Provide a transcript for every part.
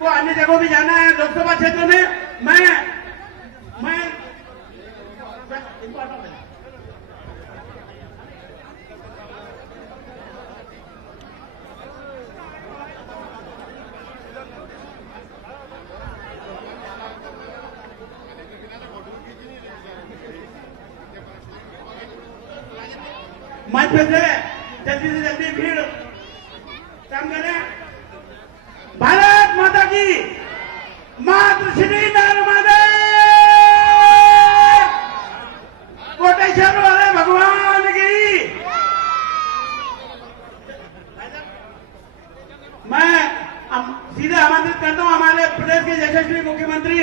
को अन्य जगहों भी जाना है लोकसभा क्षेत्र में। मैं मंच पे से जल्दी भीड़ कम करें। भारत माता की, मातृश्री नर्मदे, कोटेश्वर वाले भगवान की। मैं सीधे आमंत्रित करता हूं हमारे प्रदेश के यशस्वी मुख्यमंत्री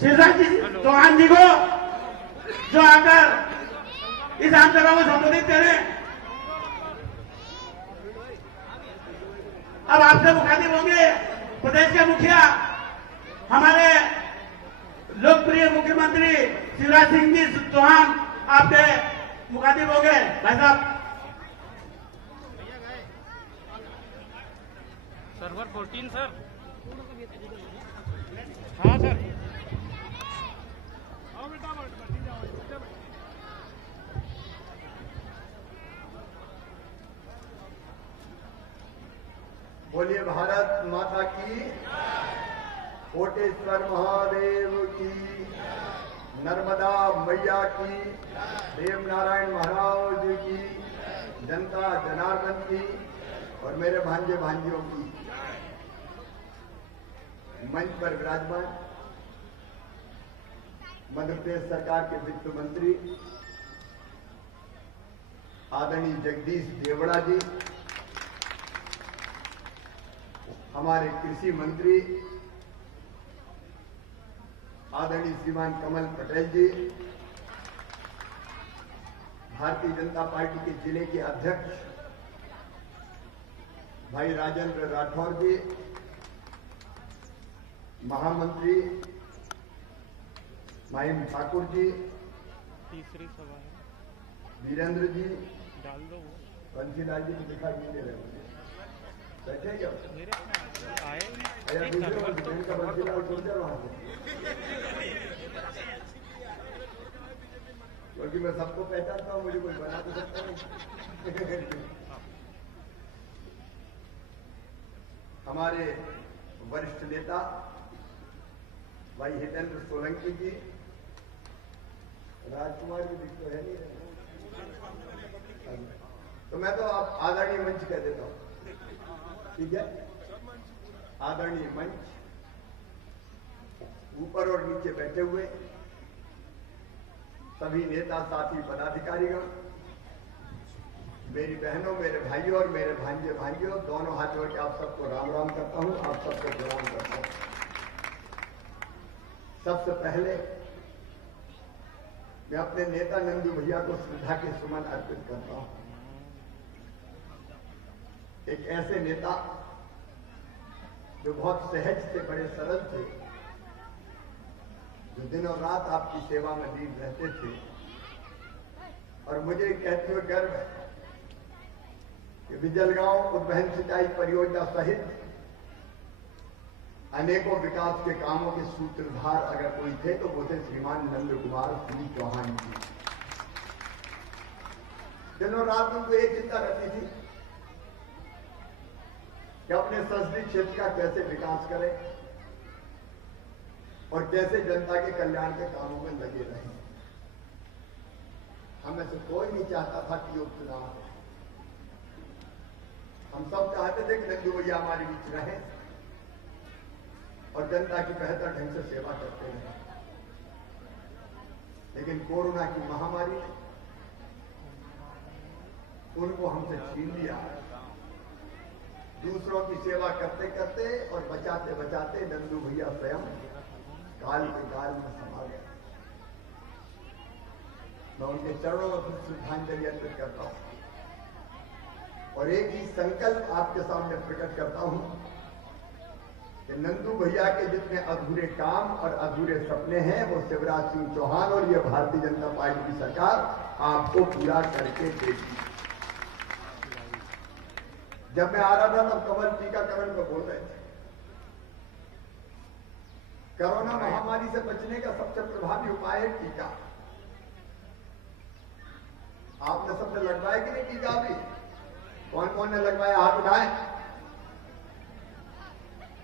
शिवराज जी चौहान जी को, जो आकर इस आम सभा को संबोधित करें। अब आपसे मुखातिब होंगे प्रदेश के मुखिया, हमारे लोकप्रिय मुख्यमंत्री शिवराज सिंह जी चौहान, आपके मुखातिब होंगे। भाई साहब, सर्वर 14 सर। हाँ सर। बोलिए भारत माता की, कोटेश्वर महादेव की, नर्मदा मैया की, देव नारायण महाराज की, जनता जनार्दन की और मेरे भांजे भांजियों की। मंच पर विराजमान मध्य प्रदेश सरकार के वित्त मंत्री आदरणीय जगदीश देवड़ा जी, हमारे कृषि मंत्री आदरणीय श्रीमान कमल पटेल जी, भारतीय जनता पार्टी के जिले के अध्यक्ष भाई राजेंद्र राठौर जी, महामंत्री महिम ठाकुर जी, तीसरी सभा है, वीरेंद्र जी, डाल दो बंसीलाल जी को दिखाई नहीं दे रहे मुझे, बैठे क्या आए का बंसीलाल सोचा वहां से, क्योंकि मैं सबको पहचानता हूं, मुझे कोई बना तो सकता नहीं। हमारे वरिष्ठ नेता भाई हितेंद्र सोलंकी जी, राजकुमार जी भी तो है नहीं, तो मैं तो आप आदरणीय मंच कह देता हूं, ठीक है। आदरणीय मंच, ऊपर और नीचे बैठे हुए सभी नेता साथी पदाधिकारीगण, मेरी बहनों, मेरे भाइयों और मेरे भांजे भांजियों, दोनों हाथ जोड़ के आप सबको राम राम करता हूं, आप सबको प्रणाम करता हूं। सबसे पहले मैं अपने नेता नंदू भैया को श्रद्धा के सुमन अर्पित करता हूं। एक ऐसे नेता जो बहुत सहज से बड़े सरल थे, जो दिनों रात आपकी सेवा में लीन रहते थे, और मुझे कहते हुए गर्व है कि बिजलगांव उद्वहन सिंचाई परियोजना सहित अनेकों विकास के कामों के सूत्रधार अगर कोई थे तो वो थे श्रीमान नंद कुमार सिंह चौहान जी। दिनों रात उनको एक चिंता रहती थी कि अपने संसदीय क्षेत्र का कैसे विकास करें और कैसे जनता के कल्याण के कामों में लगे रहें। हमें से कोई नहीं चाहता था कि उपचुनाव हो, हम सब चाहते थे कि नंदू भैया हमारे बीच रहें और जनता की बेहतर ढंग से सेवा करते रहे। लेकिन कोरोना की महामारी ने उनको हमसे छीन लिया। दूसरों की सेवा करते करते और बचाते बचाते नंदू भैया स्वयं काल के काल में समा गए। मैं उनके चरणों में श्रद्धांजलि अर्पित करता हूं और एक ही संकल्प आपके सामने प्रकट करता हूं कि नंदू भैया के जितने अधूरे काम और अधूरे सपने हैं वो शिवराज सिंह चौहान और ये भारतीय जनता पार्टी की सरकार आपको पूरा करके देगी। जब मैं आ रहा था तब कमल टीकाकरण में बोल रहे थे, कोरोना महामारी से बचने का सबसे प्रभावी उपाय है टीका। आपने सबने लगवाया कि नहीं टीका? अभी कौन कौन ने लगवाया? हाथ उठाए।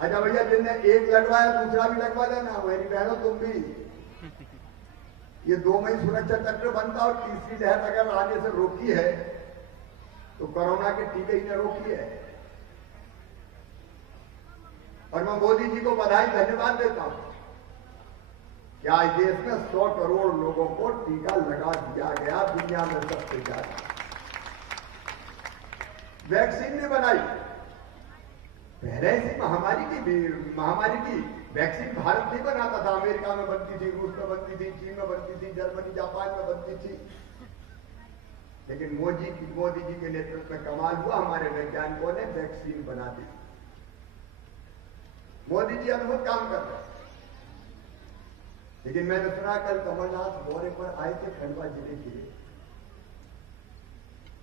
अच्छा भैया, जिनने एक लगवाया दूसरा भी लगवा देना। मेरी बहनों, तुम भी। ये 2 मई सुरक्षा चक्र बनता और तीसरी लहर अगर आने से रोकी है तो कोरोना के टीके ही ने रोकी है। और मैं मोदी जी को बधाई धन्यवाद देता हूं कि आज देश में 100 करोड़ लोगों को टीका लगा दिया गया, दुनिया में सबसे ज्यादा। वैक्सीन भी बनाई। पहले ऐसी महामारी की वैक्सीन भारत नहीं बनाता था। अमेरिका में बनती थी, रूस में बनती थी, चीन में बनती थी, जर्मनी जापान में बनती थी। लेकिन मोदी जी के नेतृत्व में कमाल हुआ, हमारे वैज्ञानिकों ने वैक्सीन बना दी। मोदी जी अद्भुत काम कर रहे हैं। लेकिन मैंने सुना कल कमलनाथ दौरे पर आए थे खंडवा जिले के।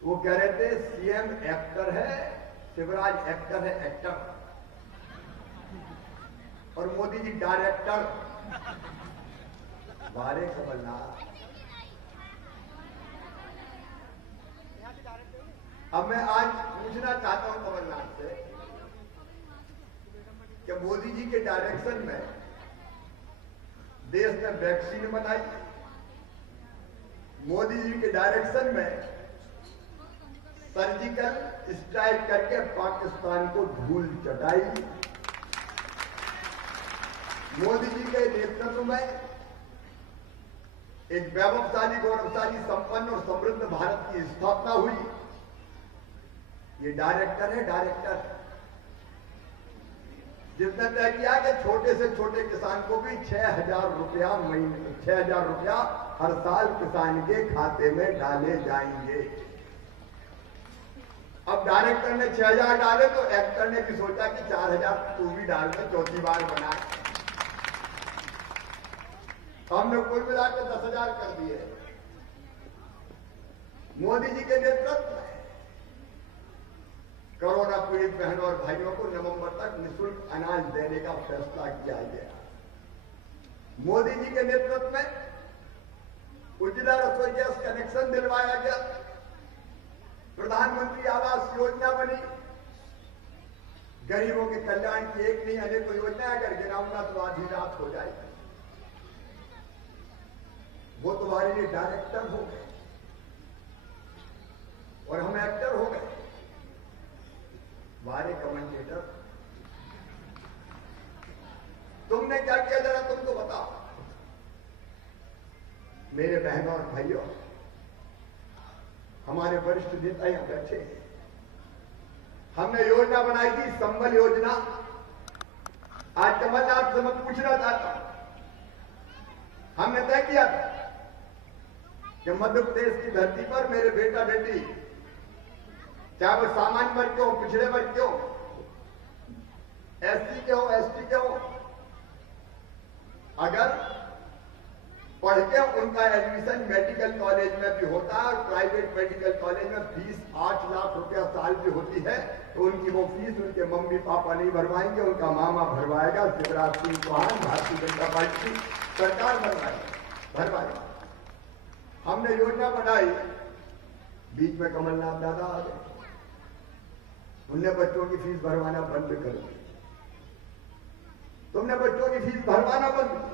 वो कह रहे थे सीएम एक्टर है, शिवराज एक्टर है, एक्टर, और मोदी जी डायरेक्टर। बारे कमलनाथ। अब मैं आज पूछना चाहता हूं कमलनाथ से कि मोदी जी के डायरेक्शन में देश ने वैक्सीन बनाई, मोदी जी के डायरेक्शन में सर्जिकल स्ट्राइक करके पाकिस्तान को धूल चटाई, मोदी जी के नेतृत्व में एक वैभवशाली, गौरवशाली, संपन्न और समृद्ध भारत की स्थापना हुई। ये डायरेक्टर है, डायरेक्टर, जिसने तय किया कि छोटे से छोटे किसान को भी 6,000 रुपया महीने, 6,000 रुपया हर साल किसान के खाते में डाले जाएंगे। अब डायरेक्टर ने 6,000 डाले तो एक्टर ने भी सोचा कि 4,000 तू भी डाल के चौथी बार बनाए। हमने कुल मिलाकर 10,000 कर दिए। मोदी जी के नेतृत्व में कोरोना पीड़ित बहनों और भाइयों को नवंबर तक निःशुल्क अनाज देने का फैसला किया गया। मोदी जी के नेतृत्व में उज्ज्वला रसोई गैस कनेक्शन दिलवाया गया, प्रधानमंत्री आवास योजना बनी, गरीबों के कल्याण की एक नहीं अनेकों योजनाएं अगर गिनाऊंगा तो आधी रात हो जाएगी। वो तुम्हारे लिए डायरेक्टर हो गए और हम एक्टर हो गए, वारे कमेंटेटर। तुमने क्या किया जरा तुमको बताओ। मेरे बहनों और भाइयों, हमारे वरिष्ठ नेता यहां बैठे हैं। हमने योजना बनाई थी संबल योजना। आज कमलनाथ से मैं पूछना चाहता हूं, हमने तय किया था कि मध्य प्रदेश की धरती पर मेरे बेटा बेटी, चाहे वो सामान्य वर्ग के हो, पिछड़े वर्ग के हो, एससी के हो, एसटी के हो, अगर पढ़ के उनका एडमिशन मेडिकल कॉलेज में भी होता है और प्राइवेट मेडिकल कॉलेज में फीस 8 लाख रुपया साल की होती है, तो उनकी वो फीस उनके मम्मी पापा नहीं भरवाएंगे, उनका मामा भरवाएगा। शिवराज सिंह चौहान, भारतीय जनता पार्टी की सरकार भरवाएगा। हमने योजना बनाई, बीच में कमलनाथ दादा आ गए, उनने बच्चों की फीस भरवाना बंद कर दी। तुमने बच्चों की फीस भरवाना बंद की,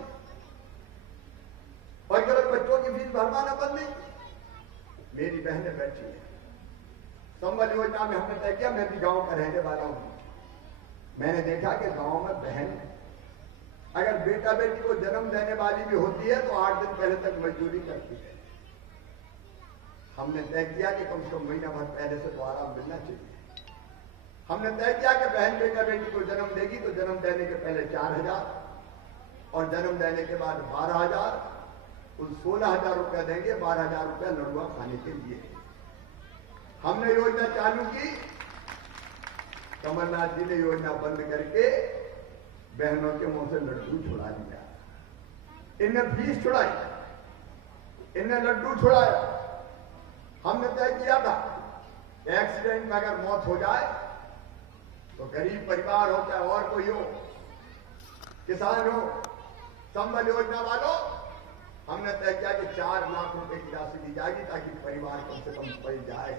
और केवल बच्चों की फीस भरवाना बंद नहीं, मेरी बहनें बैठी हैं। संबल योजना में हमने तय किया, मैं भी गांव का रहने वाला हूं। मैंने देखा कि गांव में बहन अगर बेटा बेटी को जन्म देने वाली भी होती है तो 8 दिन पहले तक मजदूरी करती है। हमने तय किया कि कम से कम महीना भर पहले से तो आराम मिलना चाहिए। हमने तय किया कि बहन बेटा बेटी को जन्म देगी तो जन्म देने के पहले 4,000 और जन्म देने के बाद 12,000, कुल 16,000 रुपया देंगे। 12,000 रुपया लड़ुआ खाने के लिए हमने योजना चालू की। कमलनाथ जी ने योजना बंद करके बहनों के मुंह से लड्डू छुड़ा लिया। इनने फीस छुड़ाई, इनने लड्डू छुड़ाया। हमने तय किया था एक्सीडेंट में अगर मौत हो जाए तो गरीब परिवार हो, चाहे और कोई हो, किसान हो, संबल योजना वालों, हमने तय किया कि 4 लाख रुपए की राशि दी जाएगी ताकि परिवार कम से कम पल जाए,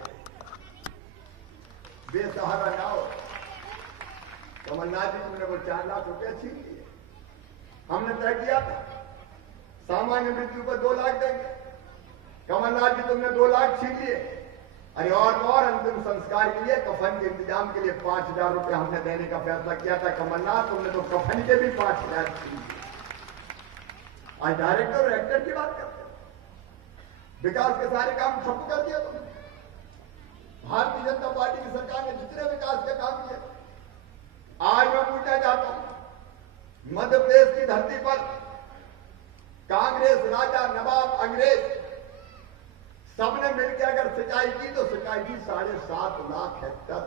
बेसहारा ना हो। कमलनाथ जी तुमने वो 4 लाख रुपए छीन लिए। हमने तय किया था सामान्य मृत्यु पर 2 लाख देंगे, कमलनाथ जी तुमने 2 लाख छीन लिए। अरे और अंतिम संस्कार के लिए कफन के इंतजाम के लिए 5,000 रुपए हमने देने का फैसला किया था। कमलनाथ तुमने तो कफन के भी 5,000 छीन लिए। आज डायरेक्टर और एक्टर की बात करते हैं, विकास के सारे काम ठप्प कर दिया तुमने। भारतीय जनता पार्टी की सरकार ने जितने विकास के काम किए, आज मैं पूछना चाहता हूं, मध्य प्रदेश की धरती पर कांग्रेस, राजा, नवाब, अंग्रेज सबने मिलकर अगर सिंचाई की तो सिंचाई की 7.5 लाख हेक्टर।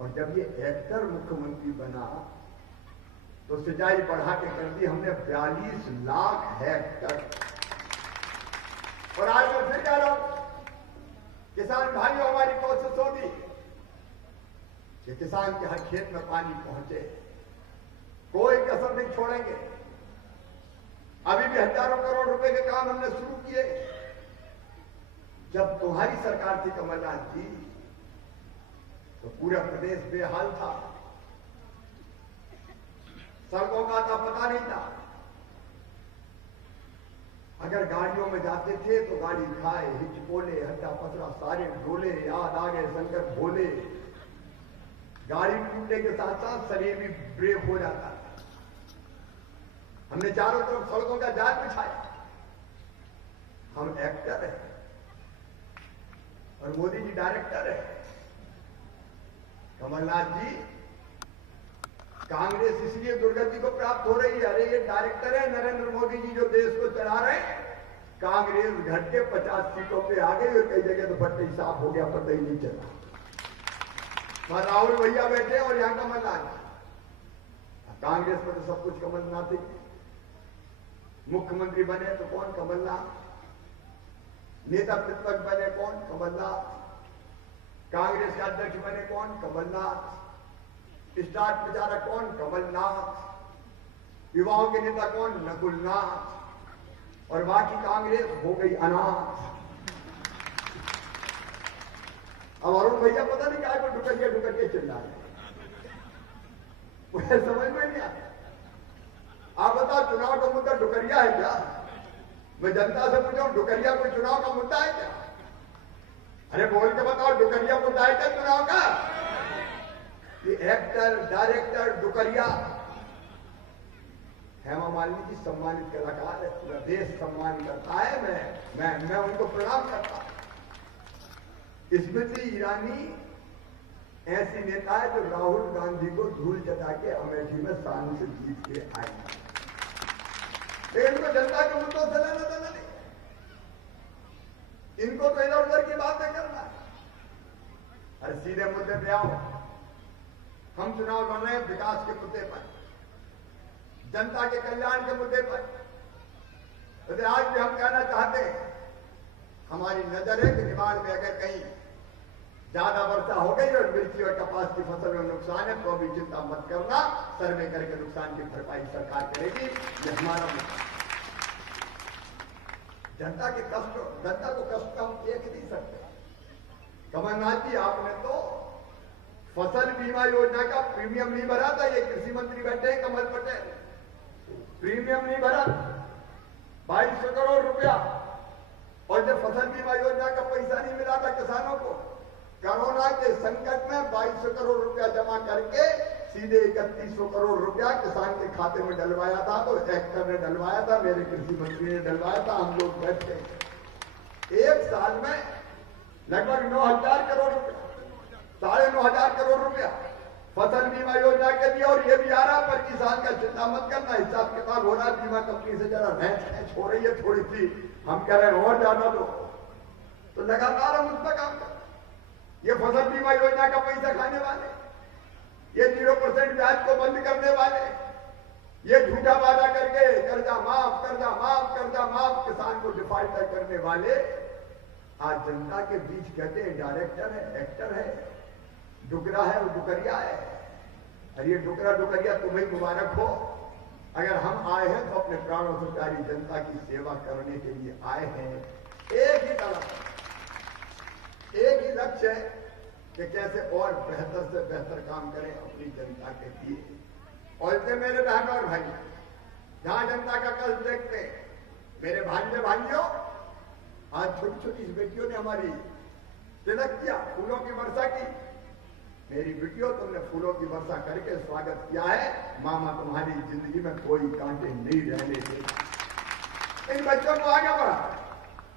और जब ये हेक्टर मुख्यमंत्री बना तो सिंचाई बढ़ा के कर दी हमने 42 लाख हेक्टर। और आज मैं फिर कह रहा हूं, किसान भाइयों, हमारी कोशिश होगी कि किसान के हर खेत में पानी पहुंचे, कोई कसर नहीं छोड़ेंगे। अभी भी हजारों करोड़ रुपए के काम हमने शुरू किए। जब तुम्हारी सरकार थी कमलनाथ जी तो पूरा प्रदेश बेहाल था, सड़कों का था पता नहीं था। अगर गाड़ियों में जाते थे तो गाड़ी खाए, हिचकोले, हड्डा पसरा सारे डोले, याद आ गए शंकर भोले। गाड़ी टूटने के साथ साथ शरीर भी ब्रेक हो जाता था। हमने चारों तरफ सड़कों का जाल बिछाया। हम एक्टर हैं और मोदी जी डायरेक्टर है। कमलनाथ जी, कांग्रेस इसलिए दुर्गति को प्राप्त हो रही है, अरे ये डायरेक्टर है, नरेंद्र मोदी जी जो देश को चला रहे हैं। कांग्रेस घट के 50 सीटों पे आ गई और कई जगह तो पट्टी साफ हो गया, पता ही नहीं चला। वहां राहुल भैया बैठे और यहां कमलनाथ। कांग्रेस में तो सब कुछ कमलनाथ ही। मुख्यमंत्री बने तो कौन? कमलनाथ। नेता प्रतिपक्ष बने कौन? कमलनाथ। कांग्रेस का अध्यक्ष बने कौन? कमलनाथ। स्टार प्रचारक कौन? कमलनाथ। युवाओं के नेता कौन? नकुलनाथ। और बाकी कांग्रेस हो गई अनाथ। अब अरुण भैया पता नहीं क्या ढुकरिया चिल्ला रहे, मुझे समझ में नहीं आता। आप बताओ, चुनाव का मुद्दा ढुकरिया है क्या? मैं जनता से पूछा हूं, ढुकरिया कोई चुनाव का मुद्दा है क्या? अरे बोल के बताओ, ढुकरिया मुद्दा है क्या चुनाव का? ये एक्टर, डायरेक्टर, ढुकरिया। हेमा मालिनी जी सम्मानित कलाकार है, पूरा देश सम्मान करता है। मैं उनको प्रणाम करता हूं। स्मृति ईरानी ऐसी नेता है जो राहुल गांधी को धूल चटा के अमेठी में शान से जीत के आई। लेकिन इनको जनता के मुद्दों से लेना देना नहीं, इनको तो इधर उधर की बातें करना है। अरे सीधे मुद्दे पे आओ। हम चुनाव लड़ रहे हैं विकास के मुद्दे पर, जनता के कल्याण के मुद्दे पर। तो आज भी हम कहना चाहते हैं, हमारी नजर है कि निमाड़ में अगर कहीं ज्यादा वर्षा हो गई और मिर्ची और कपास की फसल में नुकसान है तो अभी चिंता मत करना, सर्वे करके नुकसान की भरपाई सरकार करेगी। ये हमारा मुद्दा। जनता को कष्ट हम देख नहीं सकते। कमलनाथ जी, आपने तो फसल बीमा योजना का प्रीमियम नहीं भरा था। ये कृषि मंत्री बैठे हैं कमल पटेल, प्रीमियम नहीं भरा, 2200 करोड़ रुपया। और जब फसल बीमा योजना का पैसा नहीं मिला था किसानों को, कोरोना के संकट में 2200 करोड़ रुपया जमा करके सीधे 3100 करोड़ रुपया किसान के खाते में डलवाया था। तो एक्टर ने डलवाया था, मेरे कृषि मंत्री ने डलवाया था, हम लोग बैठे। एक साल में लगभग 9,000 करोड़ रुपया, 9,500 करोड़ रुपया फसल बीमा योजना के लिए। और ये भी आ रहा पर किसान का चिंता मत करना, हिसाब किताब हो रहा है। बीमा कंपनी से जरा रैंच हो रही है थोड़ी सी, हम कह रहे हैं और ज्यादा दो। तो लगातार हम उस पर काम कर। ये फसल बीमा योजना का पैसा खाने वाले, ये 0% ब्याज को बंद करने वाले, ये झूठा वादा करके कर्जा माफ किसान को डिफॉल्टर करने वाले आज जनता के बीच कहते हैं डायरेक्टर है, एक्टर है, डुकरा है और डुकरिया है। और ये डुकरा डुकरिया तुम्हें मुबारक हो। अगर हम आए हैं तो अपने प्राणों से प्यारी जनता की सेवा करने के लिए आए हैं। एक ही तरफ, एक ही लक्ष्य है कि कैसे और बेहतर से बेहतर काम करें अपनी जनता के लिए। और इससे मेरे बहन और भाई जहां जनता का कष्ट देखते हैं, मेरे भाइयों, आज छोटी छोटी बेटियों ने हमारी तिलक किया, फूलों की वर्षा की। मेरी बेटियों, तुमने फूलों की वर्षा करके स्वागत किया है। मामा तुम्हारी जिंदगी में कोई कांटे नहीं रहने देगा। इन बच्चों को आगे बढ़ा।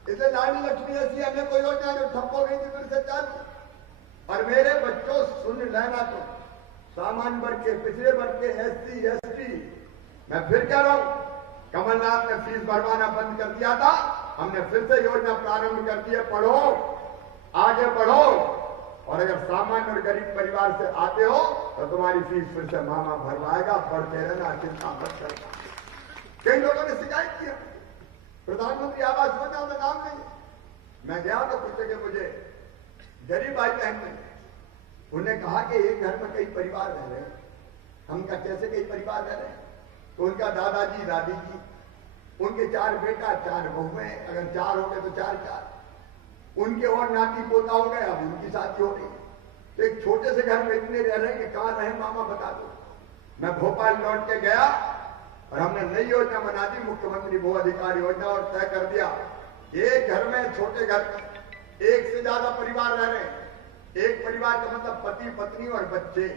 इसे लाडली लक्ष्मी ऐसी अनेक कोई योजना जो ठप हो गई थी फिर से चालू। और मेरे बच्चों, सुन लेना, तो सामान्य वर्ग के, पिछड़े वर्ग के, SC ST, मैं फिर कह रहा हूं, कमलनाथ ने फीस भरवाना बंद कर दिया था, हमने फिर से योजना प्रारंभ कर दी है। पढ़ो, आगे बढ़ो, और अगर सामान्य और गरीब परिवार से आते हो तो तुम्हारी फीस फिर से मामा भरवाएगा। पढ़ते रहना, चिंता मत करना। कई लोगों ने शिकायत किया प्रधानमंत्री आवास योजना में नाम नहीं। मैं गया तो पूछे कि मुझे गरीब भाई बहन ने, उन्हें कहा कि एक घर में कई परिवार रह रहे हैं। हम का कैसे कई परिवार रह रहे हैं? तो उनका दादाजी, दादी जी, उनके 4 बेटा, 4 बहुएं, अगर 4 हो गए तो 4 उनके और नाती पोता हो गए, अब उनकी शादी हो रही। तो एक छोटे से घर में इतने रह रहे हैं कि कहां रहे मामा बता दो। मैं भोपाल लौट के गया और हमने नई योजना बना दी, मुख्यमंत्री भू अधिकार योजना, और तय कर दिया एक घर में, छोटे घर में एक से ज्यादा परिवार रह रहे हैं। एक परिवार का मतलब पति पत्नी और बच्चे।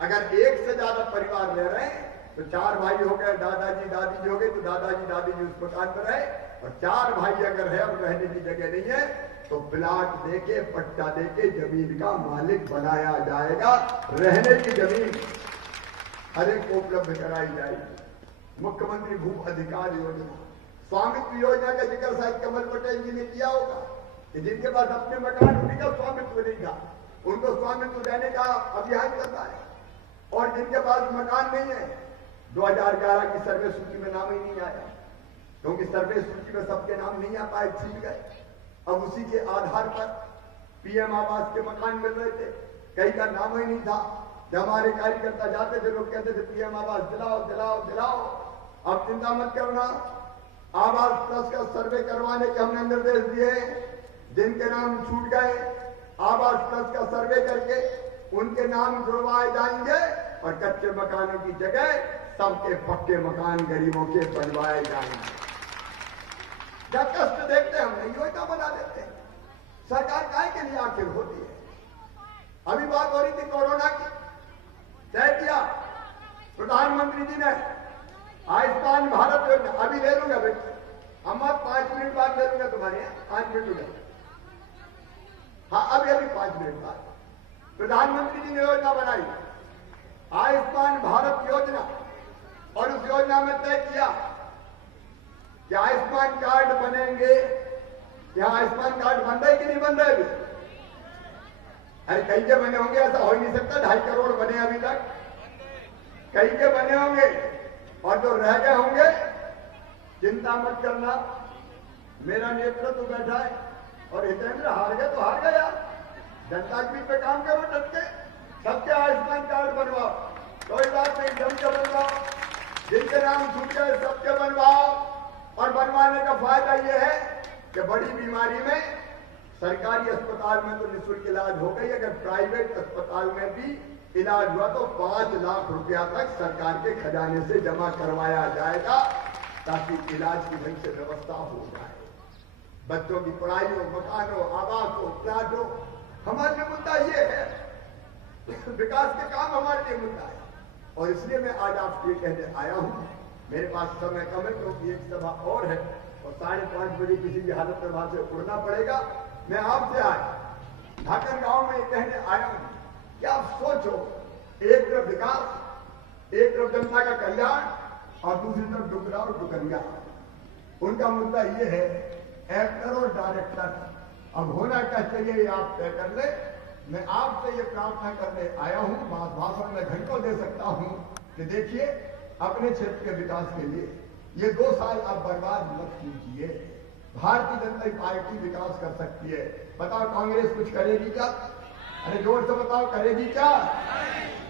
अगर एक से ज्यादा परिवार रह रहे हैं तो 4 भाई हो गए, दादाजी दादी जी हो गए, तो दादाजी दादी जी उस मकान पर रहे। और 4 भाई अगर है और रहने की जगह नहीं है तो प्लाट देके, पट्टा देके जमीन का मालिक बनाया जाएगा। रहने की जमीन हर एक को उपलब्ध कराई जाएगी। मुख्यमंत्री भू अधिकार योजना, स्वामित्व योजना का जिक्र शायद कमल पटेल जी ने किया होगा कि जिनके पास अपने मकान, उन्हीं का स्वामित्व नहीं था, उनको स्वामित्व देने का अभियान चलता है। और जिनके पास मकान नहीं है, 2011 की सर्वे सूची में नाम ही नहीं आया, क्योंकि सर्वे सूची में सबके नाम नहीं आ पाए, छूट गए। अब उसी के आधार पर PM आवास के मकान मिल रहे थे, कई का नाम ही नहीं था। जब हमारे कार्यकर्ता जाते थे, लोग कहते थे PM आवास दिलाओ दिलाओ दिलाओ। अब चिंता मत करना, आवास ट्रस्ट का सर्वे करवाने के हमने निर्देश दिए। जिनके नाम छूट गए, आवास ट्रस्ट का सर्वे करके उनके नाम जुड़वाए जाएंगे और कच्चे मकानों की जगह सबके पक्के मकान गरीबों के बनवाए जाएंगे। जब कष्ट देखते हैं, हम योजना बना देते हैं। सरकार काय के लिए आखिर होती है? अभी बात हो रही थी कोरोना की, तय किया प्रधानमंत्री जी ने आयुष्मान भारत योजना। अभी ले लूंगा बेटा, हम 5 मिनट बाद ले लूंगा तुम्हारे यहाँ, 5 मिनट लूंगा। हाँ, अभी 5 मिनट बाद प्रधानमंत्री जी ने योजना बनाई, आयुष्मान भारत योजना। और उस योजना में तय किया कि आयुष्मान कार्ड बनेंगे। क्या आयुष्मान कार्ड बन रहे कि नहीं बन रहे? अभी अरे कई के बने होंगे, ऐसा हो ही नहीं सकता। 2.5 करोड़ बने अभी तक, कई के बने होंगे। और जो रह गए होंगे, चिंता मत करना, मेरा नेतृत्व बैठा है। और हितेंद्र हार गए तो हार गए यार, जनता के बीच पे काम करो डट के। सबके आयुष्मान कार्ड बनवाओ, कोई बात नहीं, जम के बनवाओ। जिनके नाम छूट गए सबके बनवाओ। और बनवाने का फायदा यह है कि बड़ी बीमारी में सरकारी अस्पताल में तो निःशुल्क इलाज हो गई, अगर प्राइवेट अस्पताल में भी इलाज हुआ तो 5 लाख रुपया तक सरकार के खजाने से जमा करवाया जाएगा, ताकि इलाज की ढंग से व्यवस्था हो जाए। बच्चों की पढ़ाई हो, मकान हो, आवास हो, प्लाट हो, हमारे लिए मुद्दा ये है। विकास के काम हमारे लिए मुद्दा है। और इसलिए मैं आज आपसे ये कहने आया हूं, मेरे पास समय कम है क्योंकि एक सभा और है और 5:30 बजे किसी भी हालत में वहां से उड़ना पड़ेगा। मैं आपसे आज ढाकर गांव में ये कहने आया हूं कि आप सोचो, एक तरफ विकास, एक तरफ जनता का कल्याण और दूसरी तरफ डुगरा और डुगरिया। उनका मुद्दा ये है, एक्टर और डायरेक्टर। अब होना क्या चाहिए ये आप तय कर ले। मैं आपसे ये प्रार्थना करने आया हूं, भाषण में घंटों दे सकता हूं कि देखिए, अपने क्षेत्र के विकास के लिए ये 2 साल आप बर्बाद मत कीजिए। भारतीय जनता पार्टी विकास कर सकती है। बताओ कांग्रेस कुछ करेगी क्या? अरे जोर से बताओ, करेगी क्या?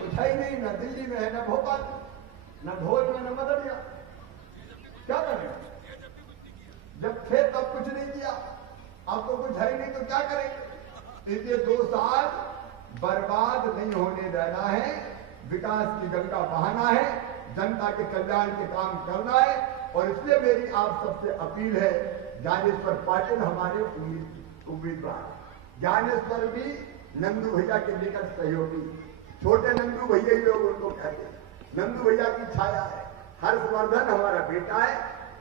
कुछ है ही नहीं, ना दिल्ली में है ना भोपाल। न ढोल में न मदरिया, क्या करें? जब थे तब कुछ नहीं किया, अब तो कुछ है ही नहीं तो क्या करेंगे? इसलिए 2 साल बर्बाद नहीं होने देना है, विकास की गंगा बहाना है, जनता के कल्याण के काम करना है। और इसलिए मेरी आप सबसे अपील है, ज्ञानेश्वर पाटिल हमारे उम्मीदवार, ज्ञानेश्वर भी नंदू भैया के निकट सहयोगी, छोटे नंदू भैया ही लोग उनको कहते हैं, नंदू भैया की छाया है। हर्षवर्धन हमारा बेटा है,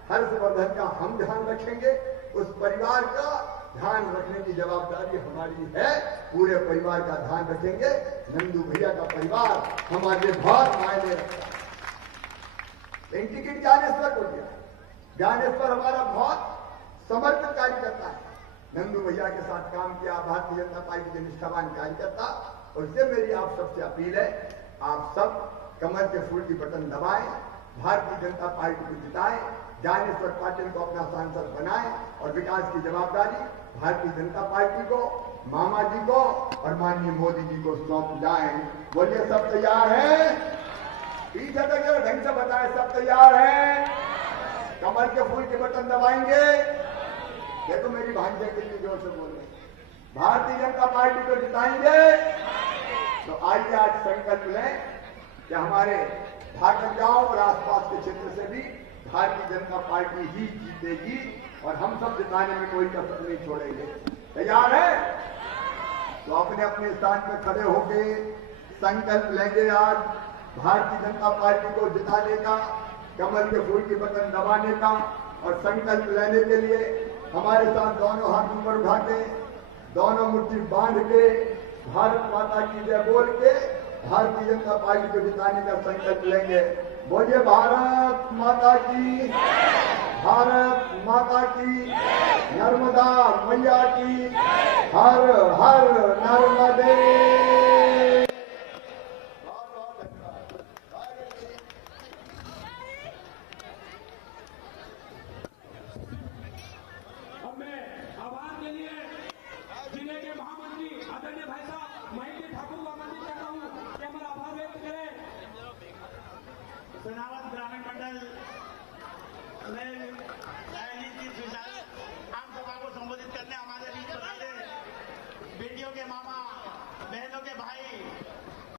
हर्षवर्धन का हम ध्यान रखेंगे, उस परिवार का ध्यान रखने की जवाबदारी हमारी है, पूरे परिवार का ध्यान रखेंगे। नंदू भैया का परिवार हमारे बहुत मायने रखता है। टिकट ज्ञानेश्वर को दिया, ज्ञानेश्वर हमारा बहुत समर्पित कार्यकर्ता है, नंदू भैया के साथ काम किया, भारतीय जनता पार्टी के निष्ठावान कार्यकर्ता। और इससे मेरी आप सबसे अपील है, आप सब कमल के फूल की बटन दबाएं, भारतीय जनता पार्टी को जिताएं, ज्ञानेश्वर पाटिल को अपना सांसद बनाएं और विकास की जवाबदारी भारतीय जनता पार्टी को, मामा जी को और माननीय मोदी जी को सौंप जाएं। बोलिए सब तैयार हैं? पीछे तक जरा ढंग से बताएं, सब तैयार हैं? कमल के फूल के बटन दबाएंगे? देखो मेरी भांजे कितनी जोर से बोल रही, भारतीय जनता पार्टी को जिताएंगे। तो आइए आज संकल्प लें कि हमारे ढाकर गांव और आसपास के क्षेत्र से भी भारतीय जनता पार्टी ही जीतेगी और हम सब जिताने में कोई कसर नहीं छोड़ेंगे। तैयार है? तो अपने अपने स्थान पर खड़े होके संकल्प लेंगे आज भारतीय जनता पार्टी को जिताने का, कमल के फूल की बटन दबाने का। और संकल्प लेने के लिए हमारे साथ दोनों हाथ ऊपर उठा के, दोनों मुट्ठी बांध के, भारत माता की जय बोल के भारतीय जनता पार्टी को जिताने का संकल्प लेंगे। बोलिए भारत माता की, भारत माता की, नर्मदा मैया की, हर हर नर्मदे। सोनावत ग्रामीण मंडल में